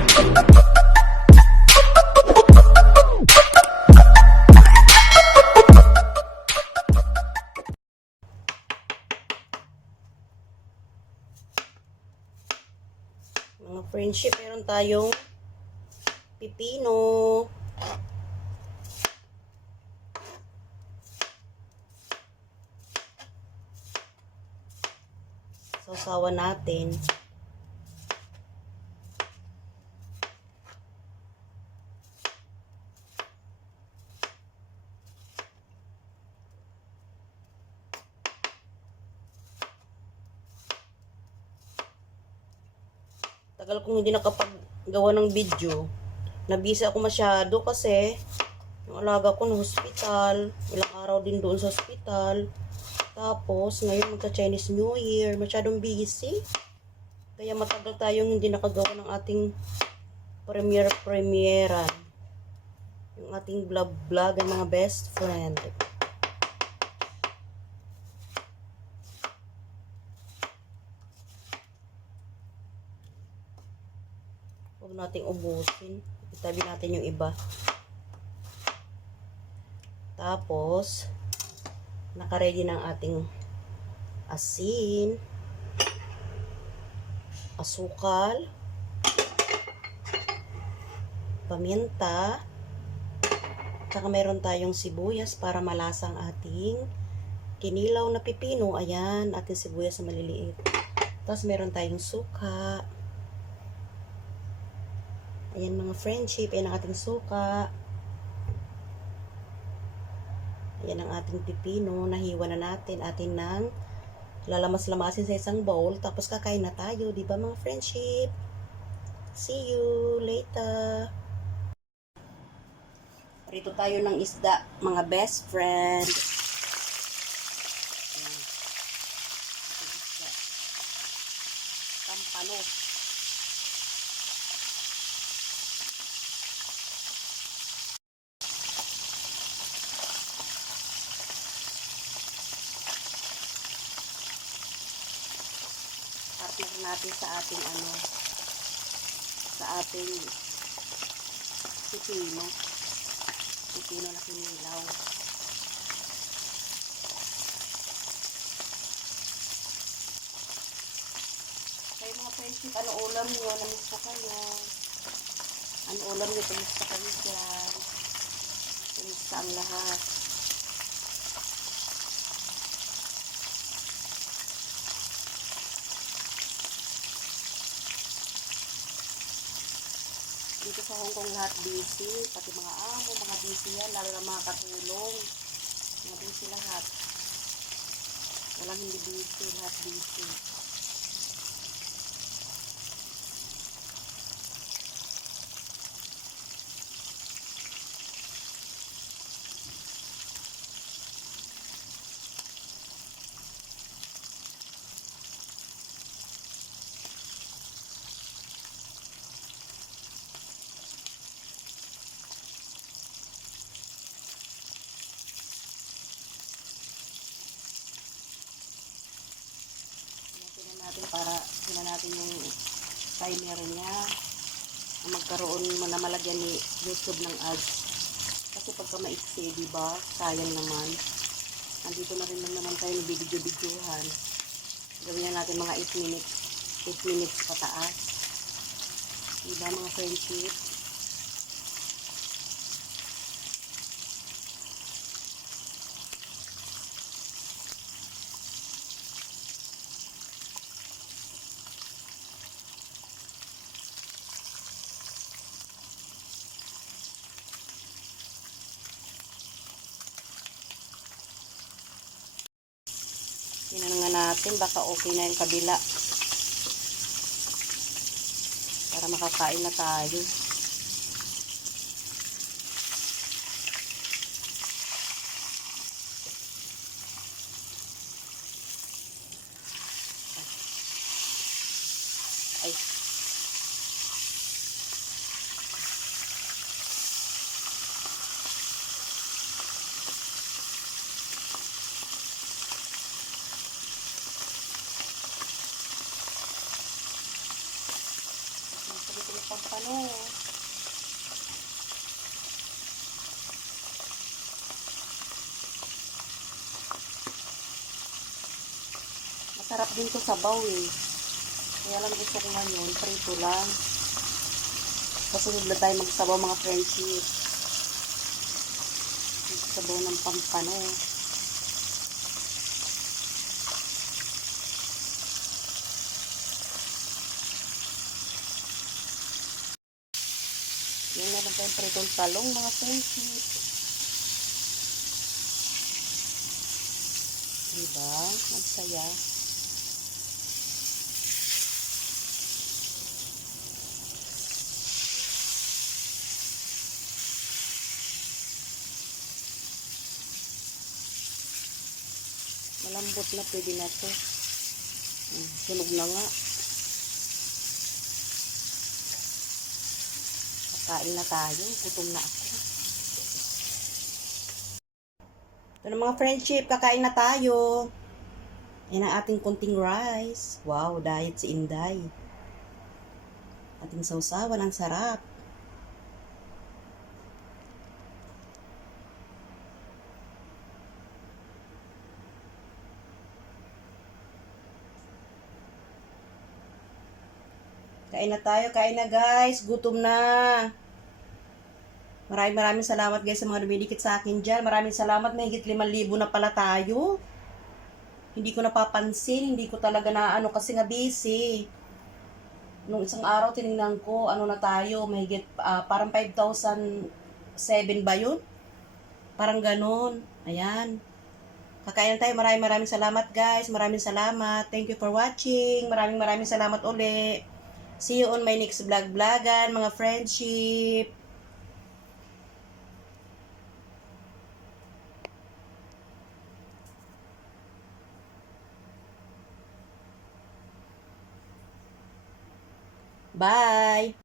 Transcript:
Mga friendship, meron tayong pipino. Sausawan natin. Tagal kong hindi nakapaggawa ng video. Nabisa ako masyado kasi yung alaga ko na hospital. Ilang araw din doon sa hospital. Tapos, ngayon magka-Chinese New Year. Masyadong busy. Kaya matagal tayong hindi nakagawa ng ating premiere-premieran. Yung ating vlog-vlog ang mga best friend. Huwag nating ubusin. Itabi natin yung iba. Tapos, nakaready ng ating asin, asukal, paminta, tsaka meron tayong sibuyas para malasang ating kinilaw na pipino. Ayan, ating sibuyas na maliliit. Tapos meron tayong suka. Ayan mga friendship, ayan ang ating suka. Ayan ang ating pipino, nahiwa na natin. Atin nang lalamas-lamasin sa isang bowl. Tapos kakain na tayo, di ba mga friendship? See you later. Prito tayo ng isda, mga best friend. Ayan. Isda. Tampano. Partner natin sa ating sa ating pipino na kinilaw. Kayo mga friendship, ano ulam nyo? Namiss po kayo. Ano ulam nyo? Kumusta kayo dyan? Kumusta ang lahat? Dito sa Hong Kong lahat busy, pati mga amo, mga busy yan, lalo na mga katulong. Mga busy lahat. Walang hindi busy, lahat busy. Natin para sila natin yung timer niya na magkaroon na malagyan ni YouTube ng ads, kasi pagka maiksi, diba, sayang naman. Nandito na rin naman tayo ng video-videohan. Gawin na natin mga 8 minutes pataas, diba mga friendship? Tingnan nga natin, baka okay na yung kabila. Para makakain na tayo. Ay. Pampano. Sarap din to sabaw eh. Kaya lang gusto ko ngayon, prito lang. Kasunod na tayo magsabaw mga friendship. Magsabaw ng pampano. Yan na lang tayong pritong talong mga friendship. Diba? Ang saya. Malambot na, pwede na to. Sunog na nga. Kain na tayo. Gutom na ako. Ito na mga friendship, kakain na tayo. Yan ang ating kunting rice. Wow, diet si Inday. Ating sausawan, ang sarap. Kain na tayo, kain na guys. Gutom na. Maraming salamat guys sa mga dumidikit sa akin dyan. Maraming salamat, may higit 5,000 na pala tayo. Hindi ko napapansin, hindi ko talaga na ano kasi nga busy. Nung isang araw tiningnan ko, ano na tayo, may higit parang 5,007 ba yun? Parang ganun. Ayan. Kakain tayo. Maraming salamat guys. Maraming salamat. Thank you for watching. Maraming salamat uli. See you on my next vlogan, mga friendship. Bye!